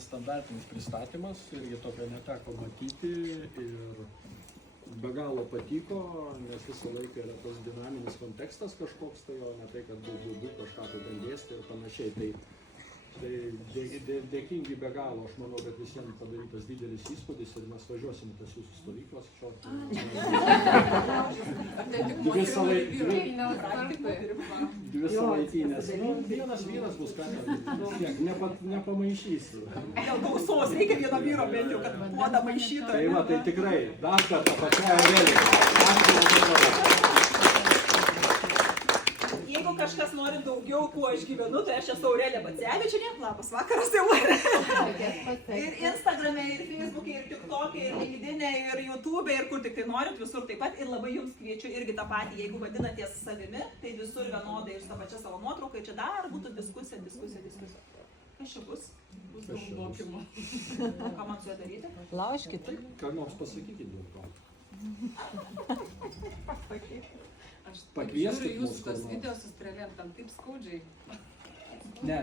nestandartinis pristatymas, irgi tokio neteko matyti ir be galo patiko, nes visą laiką yra tas dinaminis kontekstas kažkoks, tai o ne tai, kad du kažką tai ten dėstė ir panašiai. Tai dėkingi be galo, aš manau, kad visiems padarytas didelis įspūdis ir mes važiuosim tas jūsų stovyklas. Dvi savaitynės. Vienas vyras bus ką, nepamaišysi. Dėl gausos reikia vieno vyro bent jau, kad puodą maišytų. Tai va, tai tikrai, dar kartą pačiai Aurelijai. Jeigu kažkas nori daugiau, kuo aš gyvenu, tai aš esu Aurelija Bacevičienė, labas vakaras jau. Ir Instagram'e, ir Facebook'e, ir TikTok'e, ir LinkedIn'e, ir YouTube'e, ir kur tik tai norit, visur taip pat. Ir labai jums kviečiu irgi tą patį, jeigu vadinatės savimi, tai visur vienodai ir su tą pačią savo nuotrauką. Čia dar būtų diskusija. Kas čia bus? Bus daug mokymų. O ką man su juo daryti? Laužkite. Ką nors pasakykit dėl to. Aš Pakvieskit žiūriu mus jūsų kur tos nors. video su strėlėm, tam taip skaudžiai. Ne,